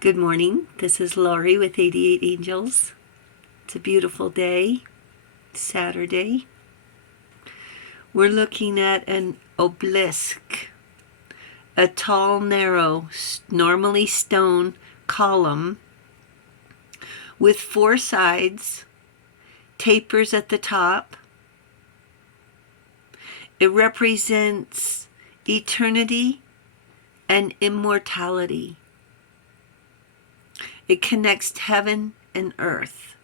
Good morning. This is Lori with 88 Angels. It's a beautiful day, Saturday. We're looking at an obelisk, a tall, narrow, normally stone column with four sides, tapers at the top. It represents eternity and immortality. It connects heaven and earth.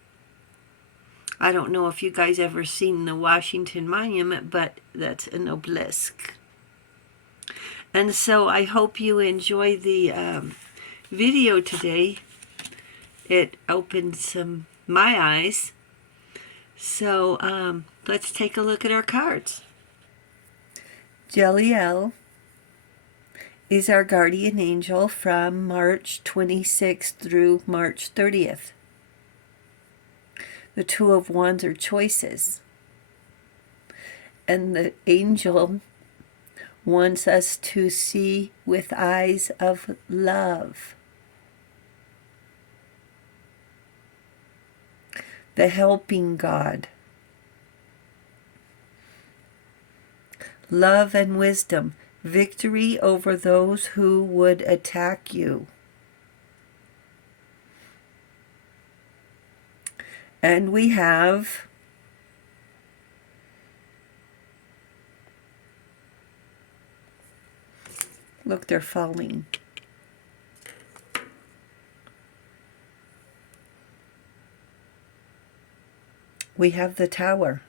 I don't know if you guys ever seen the Washington Monument, but that's an obelisk. And so I hope you enjoy the video today. It opened my eyes. So let's take a look at our cards. Jeliel is our guardian angel from March 26th through March 30th. The Two of Wands are choices. And the angel wants us to see with eyes of love. The helping God. Love and wisdom. Victory over those who would attack you. And we have look, they're falling. We have the Tower,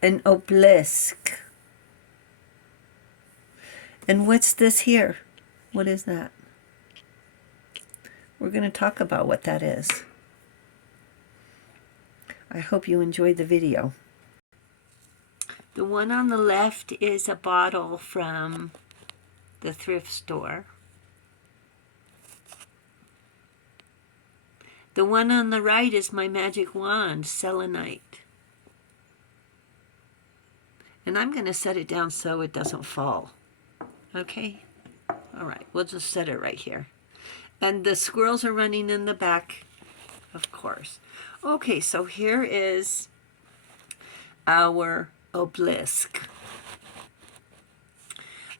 an obelisk. And what's this here? What is that? We're going to talk about what that is. I hope you enjoyed the video. The one on the left is a bottle from the thrift store. The one on the right is my magic wand, selenite. And I'm going to set it down so it doesn't fall. Okay? All right, we'll just set it right here. And the squirrels are running in the back, of course. Okay, so here is our obelisk.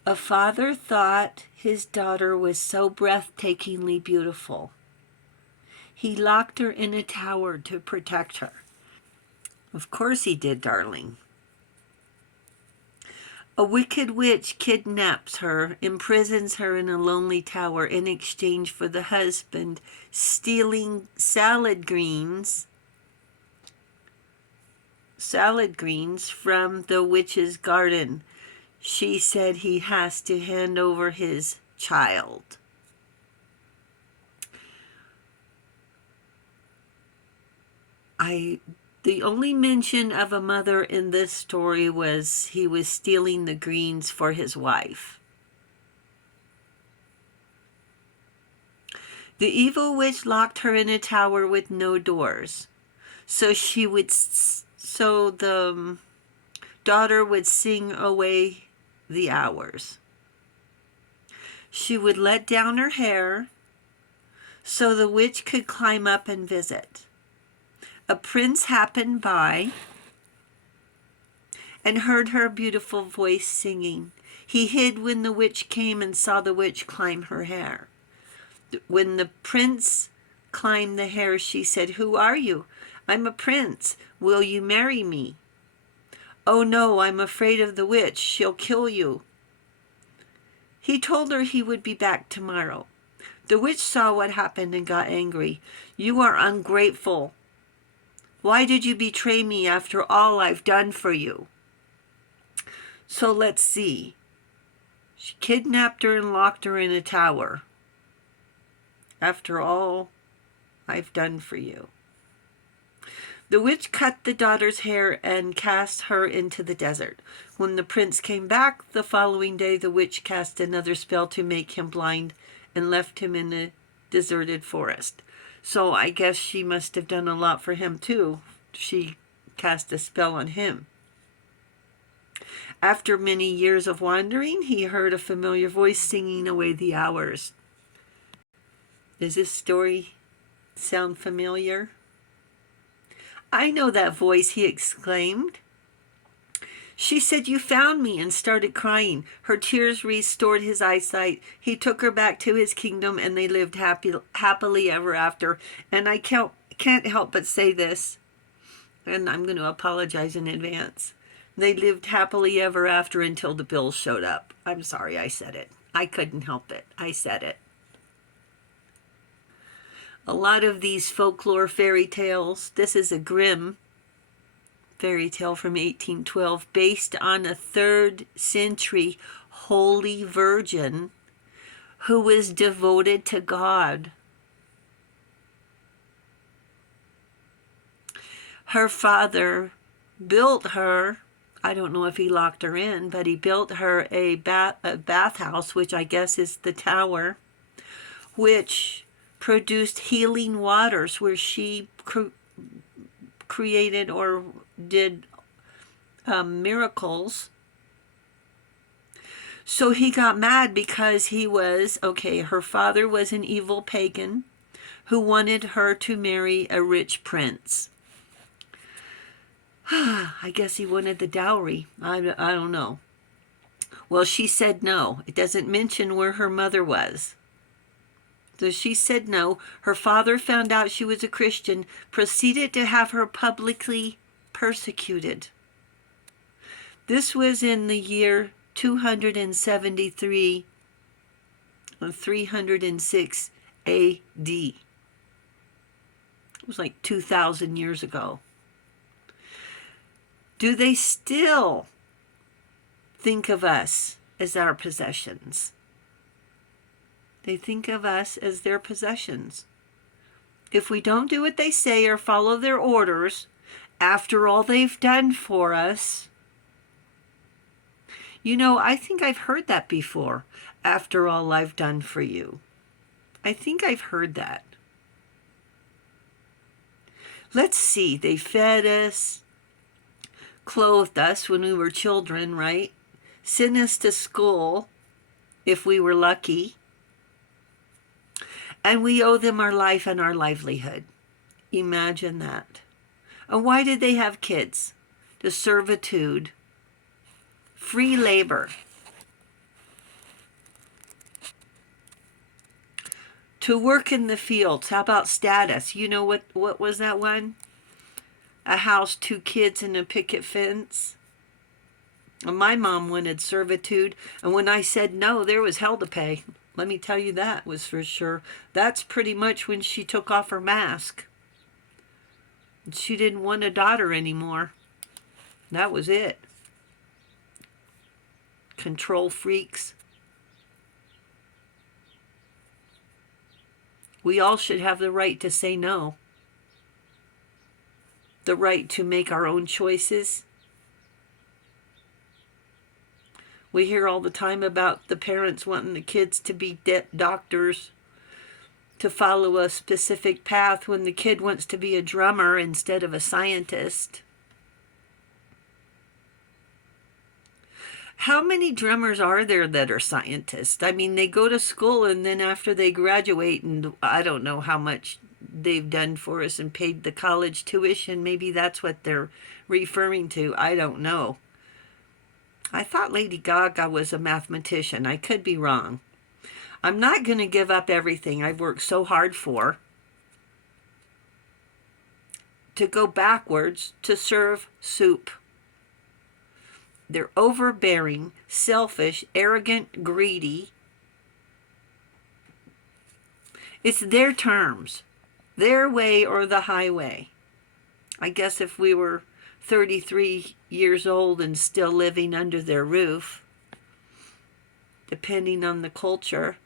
A father thought his daughter was so breathtakingly beautiful. He locked her in a tower to protect her. Of course he did, darling. A wicked witch kidnaps her, imprisons her in a lonely tower in exchange for the husband stealing salad greens from the witch's garden. She said he has to hand over his child. The only mention of a mother in this story was he was stealing the greens for his wife. The evil witch locked her in a tower with no doors, so the daughter would sing away the hours. She would let down her hair so the witch could climb up and visit. A prince happened by and heard her beautiful voice singing. He hid when the witch came and saw the witch climb her hair. When the prince climbed the hair, she said, "Who are you?" "I'm a prince. Will you marry me?" "Oh no, I'm afraid of the witch. She'll kill you." He told her he would be back tomorrow. The witch saw what happened and got angry. "You are ungrateful. Why did you betray me after all I've done for you?" So let's see. She kidnapped her and locked her in a tower. After all I've done for you. The witch cut the daughter's hair and cast her into the desert. When the prince came back the following day, the witch cast another spell to make him blind and left him in a deserted forest. So I guess she must have done a lot for him too. She cast a spell on him. After many years of wandering, he heard a familiar voice singing away the hours. Does this story sound familiar? I know that voice, he exclaimed. She said, "You found me," and started crying. Her tears restored his eyesight. He took her back to his kingdom, and they lived happily ever after. And I can't help but say this, and I'm going to apologize in advance. They lived happily ever after until the bills showed up. I'm sorry I said it. I couldn't help it. I said it. A lot of these folklore fairy tales, this is a Grimm fairy tale from 1812, based on a 3rd century holy virgin who was devoted to God. Her father built her, I don't know if he locked her in, but he built her a bathhouse, which I guess is the tower, which produced healing waters, where she created or did miracles. So he got mad because her father was an evil pagan who wanted her to marry a rich prince. I guess he wanted the dowry. I don't know. Well, she said no. It doesn't mention where her mother was. So she said no. Her father found out she was a Christian, proceeded to have her publicly persecuted. This was in the year 273 or 306 A.D. It was like 2,000 years ago. Do they still think of us as our possessions? They think of us as their possessions. If we don't do what they say or follow their orders, after all they've done for us, I think I've heard that before. After all I've done for you. I think I've heard that. Let's see. They fed us, clothed us when we were children, right? Sent us to school if we were lucky. And we owe them our life and our livelihood. Imagine that. And why did they have kids? To servitude. Free labor. To work in the fields. How about status? You know what was that one? A house, 2 kids, and a picket fence. And my mom wanted servitude. And when I said no, there was hell to pay. Let me tell you, that was for sure. That's pretty much when she took off her mask. She didn't want a daughter anymore. That was it. Control freaks. We all should have the right to say no. The right to make our own choices. We hear all the time about the parents wanting the kids to be doctors, to follow a specific path, when the kid wants to be a drummer instead of a scientist. How many drummers are there that are scientists? I mean, they go to school, and then after they graduate, and I don't know how much they've done for us and paid the college tuition. Maybe that's what they're referring to. I don't know. I thought Lady Gaga was a mathematician. I could be wrong. I'm not going to give up everything I've worked so hard for to go backwards to serve soup. They're overbearing, selfish, arrogant, greedy. It's their terms, their way or the highway. I guess if we were 33 years old and still living under their roof, depending on the culture,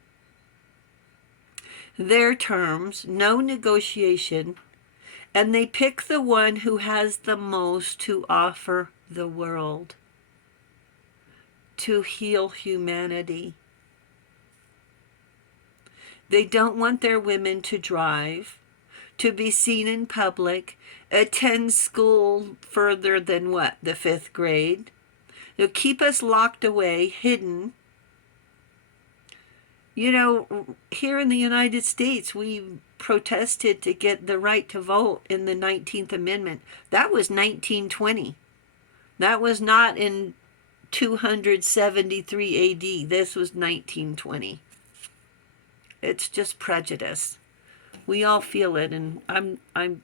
their terms, no negotiation, and they pick the one who has the most to offer the world, to heal humanity. They don't want their women to drive, to be seen in public, attend school further than what? The 5th grade. They'll keep us locked away, hidden. You know, here in the United States, we protested to get the right to vote in the 19th Amendment. That was 1920. That was not in 273 AD. This was 1920. It's just prejudice. We all feel it, and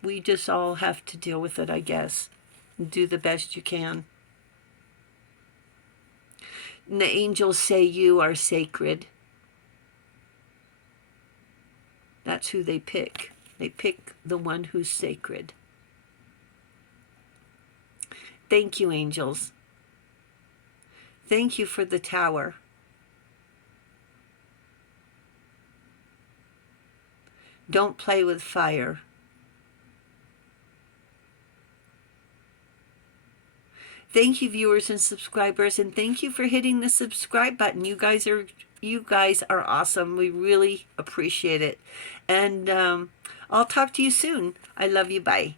we just all have to deal with it, I guess. And do the best you can. And the angels say you are sacred. That's who they pick. They pick the one who's sacred. Thank you, angels. Thank you for the tower. Don't play with fire. Thank you, viewers and subscribers, and thank you for hitting the subscribe button. You guys are awesome. We really appreciate it. And I'll talk to you soon. I love you. Bye.